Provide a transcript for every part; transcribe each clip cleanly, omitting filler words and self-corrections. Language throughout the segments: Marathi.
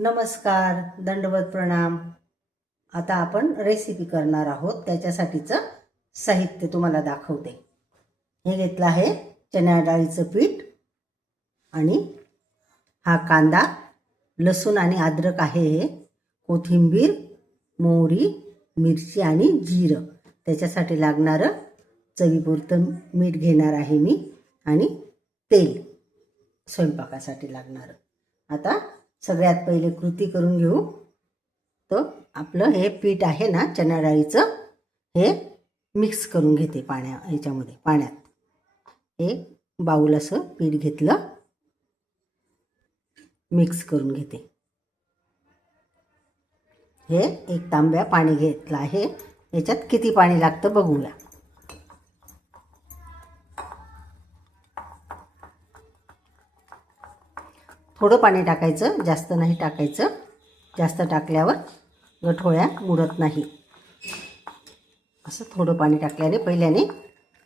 नमस्कार, दंडवत प्रणाम। आता आपण रेसिपी करणार आहोत। त्याच्यासाठीचं साहित्य तुम्हाला दाखवते। हे घेतलं आहे चण्या डाळीचं पीठ आणि हा कांदा, लसूण आणि अद्रक आहे, हे कोथिंबीर, मोहरी, मिरची आणि जिरं। त्याच्यासाठी लागणारं चवीपुरतं मीठ घेणार आहे मी आणि तेल स्वयंपाकासाठी लागणारं। आता सगळ्यात पहिले कृती करून घेऊ। तर आपलं हे पीठ आहे ना चणा डाळीचं, हे मिक्स करून घेते पाण्यात। एक बाउल असं पीठ घेतलं, मिक्स करून घेते। हे एक तांब्या पाणी घेतलं आहे। याच्यात किती पाणी लागतं बघूया। थोडं पाणी टाकायचं, जास्त नाही टाकायचं। जास्त टाकल्यावर गठोळ्या मुरत नाही। असं थोडं पाणी टाकल्याने पहिल्याने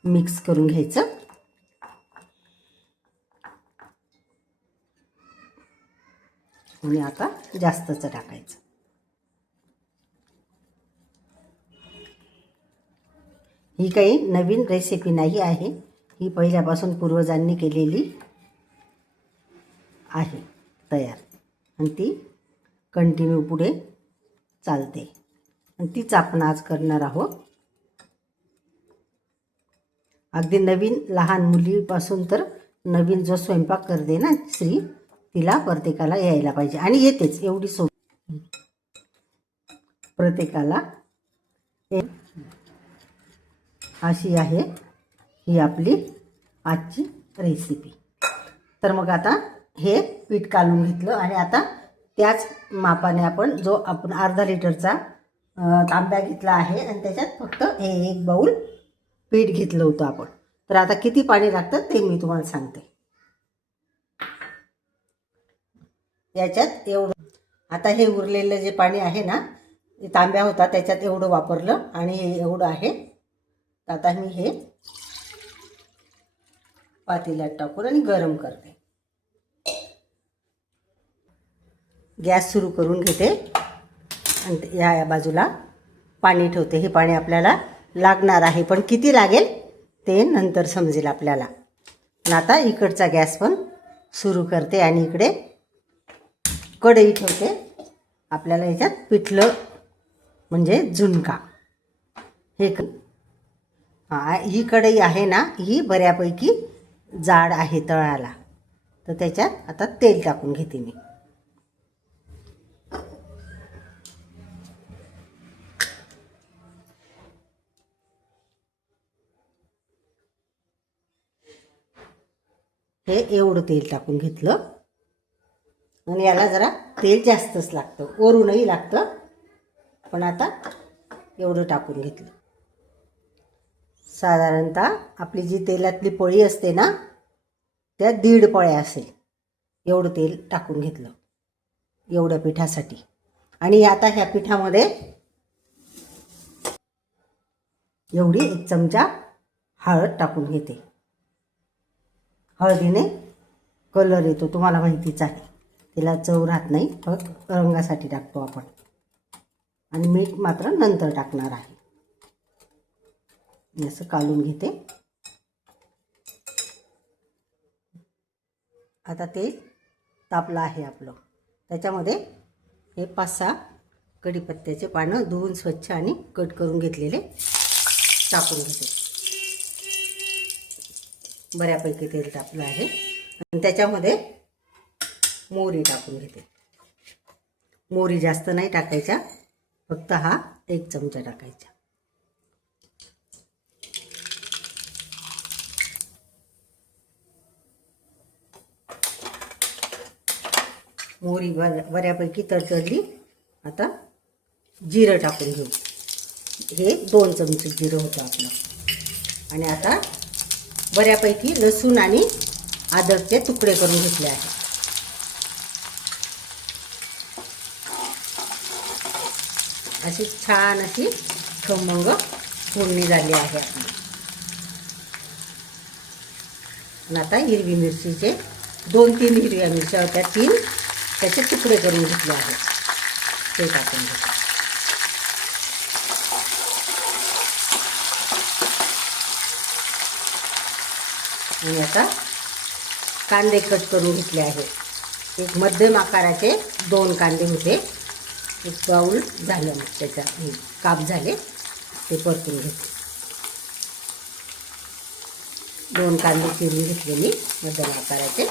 मिक्स करून घ्यायचं। आणि आता जास्तच टाकायचं। ही काही नवीन रेसिपी नाही आहे, ही पहिल्यापासून पूर्वजांनी केलेली आहे तयार, आणि ती कंटिन्यू पुढे चालते, आणि तीच आपण आज करणार आहोत। अगदी नवीन लहान मुलीपासून तर नवीन जो स्वयंपाक करते ना स्त्री, तिला प्रत्येकाला यायला पाहिजे, आणि येतेच एवढी सोपी प्रत्येकाला। अशी आहे ही आपली आजची रेसिपी। तर मग आता हे पीठ काढून घेतलं, आणि आता त्याच मापाने आपण अर्धा लिटरचा तांब्या घेतला आहे, आणि त्याच्यात फक्त हे एक बाउल पीठ घेतलं होतं आपण। तर आता किती पाणी लागतं ते मी तुम्हाला सांगते। याच्यात एवढं, आता हे उरलेलं जे पाणी आहे ना, तांब्या होता त्याच्यात एवढं वापरलं, आणि हे एवढं आहे। तर आता मी हे पातेल्यात टाकून आणि गरम करते। गॅस सुरू करून घेते, आणि या बाजूला पाणी ठेवते। हे पाणी आपल्याला लागणार आहे, पण किती लागेल ते नंतर समजेल आपल्याला। आणि आता इकडचा गॅस पण सुरू करते, आणि इकडे कढई ठेवते। आपल्याला याच्यात पिठलं म्हणजे झुणका, ही कढई आहे ना, ही बऱ्यापैकी जाड आहे तळाला। तर त्याच्यात आता तेल टाकून घेते मी। हे एवढं तेल टाकून घेतलं, आणि याला जरा तेल जास्तच लागतं, वरूनही लागतं, पण आता एवढं टाकून घेतलं। साधारणतः आपली जी तेलातली पळी असते ना, त्या 1.5 पळ्या असेल एवढं तेल टाकून घेतलं एवढ्या पिठासाठी। आणि आता ह्या पिठामध्ये एवढी 1 चमचा हळद टाकून घेते। हळदीने कलर येतो, तुम्हाला माहितीच आहे, तिला चव राहत नाही, फक्त रंगासाठी टाकतो आपण। आणि मीठ मात्र नंतर टाकणार आहे। असं काढून घेते। आता ते तापलं आहे आपलं, त्याच्यामध्ये हे 5-6 कढीपत्त्याचे पानं धुवून स्वच्छ आणि कट करून घेतलेले टाकून घेते। बऱ्यापैकी तेल तापलं आहे, आणि त्याच्यामध्ये मोहरी टाकून घेते। मोहरी जास्त नाही टाकायच्या, फक्त हा 1 चमचा टाकायचा। मोहरी बऱ्यापैकी तडतडली। आता जिरं टाकून घेऊ। हे 2 चमचे जिरं होतं आपलं। आणि आता बऱ्यापैकी लसूण आणि अद्रकचे तुकडे करून घेतले आहे। अशी छान अशी खमंग फोडणी झाली आहे आपली। आणि आता हिरवी मिरचीचे 2-3 हिरव्या मिरच्या होत्या, 3 त्याचे तुकडे करून घेतले आहेत ते टाकून घेतो. आणि आता कांदे कट करून घेतले आहेत. एक मध्यम आकाराचे 2 कांदे होते. एक बाउल झालं, मग त्याच्या काप झाले ते परतून घेते. 2 कांदे चिरून घेतले मी मध्यम आकाराचे.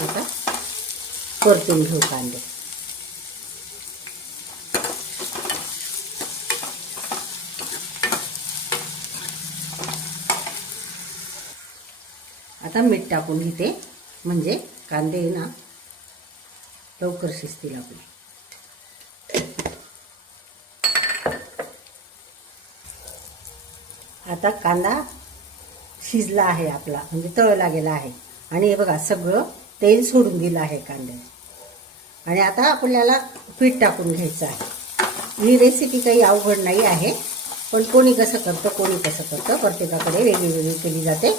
आता परतून घेऊ कांदे. आता मीठ टाकून घेते, म्हणजे कांदे ना लवकर शिजतील आपले. आता कांदा शिजला आहे आपला, म्हणजे तळला गेला आहे. आणि हे बघा सगळं तेल सोडून दिलं आहे कांद्याने. आणि आता आपल्याला पीठ टाकून घ्यायचं आहे. ही रेसिपी काही अवघड नाही आहे, पण कोणी कसं करतं कोणी कसं करतं, प्रत्येकाकडे वेगळी वेगळी केली जाते.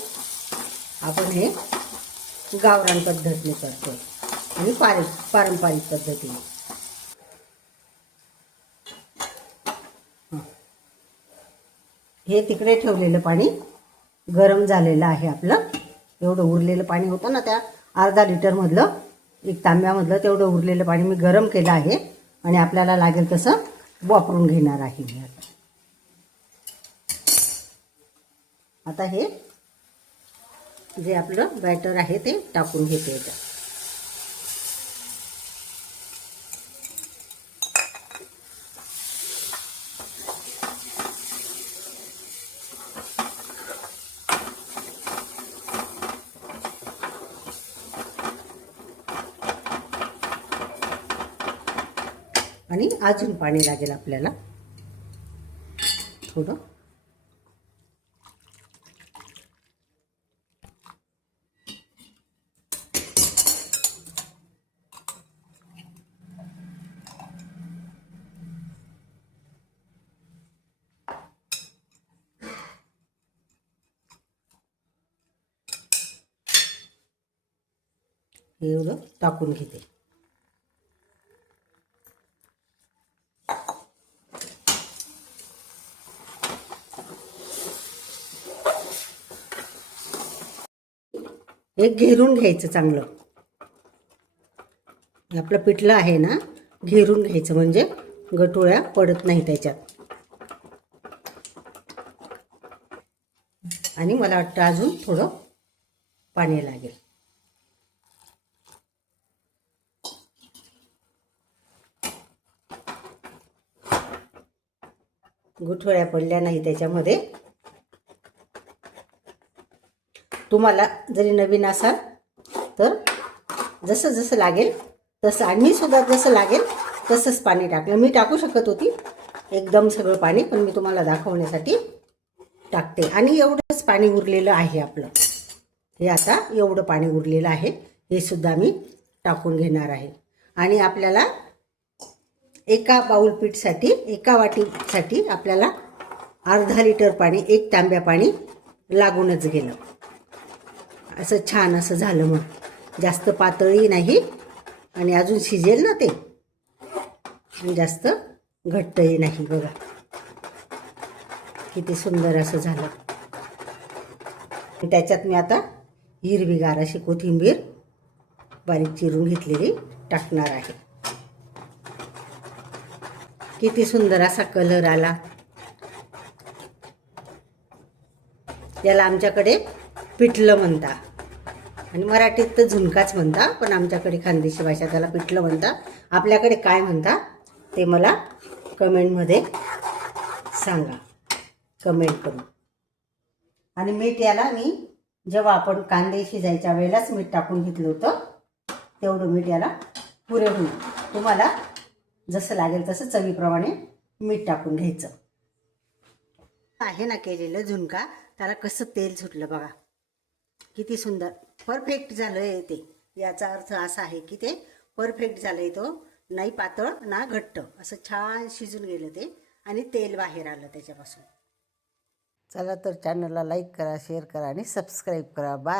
आपण हे गावरान पद्धतीने करतो आणि पारंपरिक पद्धतीने. हे तिकडे ठेवलेलं पाणी गरम झालेलं आहे आपलं. एवढं उरलेलं पाणी होतं ना, त्या अर्धा लिटरमधलं, 1 तांब्यामधलं तेवढं उरलेलं पाणी मी गरम केलं आहे. आणि आपल्याला लागेल तसं वापरून घेणार आहे मी. आता हे जे आपलं बॅटर आहे ते टाकून घेते याच्यात. आणि अजून पाणी लागेल आपल्याला थोडं. एवढं टाकून घेते. एक घेरून घ्यायचं चांगलं. आपलं पिठलं आहे ना, घेरून घ्यायचं, म्हणजे गठोळ्या पडत नाही त्याच्यात. आणि मला वाटतं अजून थोडं पाणी लागेल. गुठळ्या पडल्या नाही त्याच्यामध्ये. तुम्हाला जरी नवीन असाल तर जसं जसं लागेल तसं, आणि मी सुद्धा जसं लागेल तसंच पाणी टाकलं. मी टाकू शकत होती एकदम सगळं पाणी, पण मी तुम्हाला दाखवण्यासाठी टाकते. आणि एवढंच पाणी उरलेलं आहे आपलं. हे आता एवढं पाणी उरलेलं आहे, हे सुद्धा मी टाकून घेणार आहे. आणि आपल्याला एका बाउल पीठसाठी, एका वाटीसाठी आपल्याला अर्धा लिटर पाणी, 1 तांब्या पाणी लागूनच गेलं. असं छान असं झालं. मग जास्त पातळही नाही आणि अजून शिजेल ना ते, आणि जास्त घट्टही नाही. बघा किती सुंदर असं झालं. त्याच्यात मी आता हिरवीगार अशी कोथिंबीर बारीक चिरून घेतलेली टाकणार आहे. किती सुंदर असा कलर आला. याला आमच्याकडे पिठलं म्हणता, आणि मराठीत तर झुणकाच म्हणता, पण आमच्याकडे खानदेशी भाषा त्याला पिठलं म्हणता. आपल्याकडे काय म्हणता ते मला कमेंटमध्ये सांगा, कमेंट करून. आणि मीठ याला मी जेव्हा आपण कांदे शिजायच्या वेळेलाच मीठ टाकून घेतलं होतं, तेवढं मीठ याला पुरे होईल. तुम्हाला जसं लागेल तसं चवीप्रमाणे मीठ टाकून घ्यायचं आहे ना. केलेलं झुणका, त्याला कसं तेल सुटलं बघा, किती सुंदर परफेक्ट झालं आहे ते. याचा अर्थ असा आहे की ते परफेक्ट झालं आहे. तो नाही पातळ ना घट्ट, असं छान शिजून गेलं ते, आणि तेल बाहेर आलं त्याच्यापासून. चला तर चॅनलला लाईक करा, शेअर करा आणि सबस्क्राईब करा. बाय.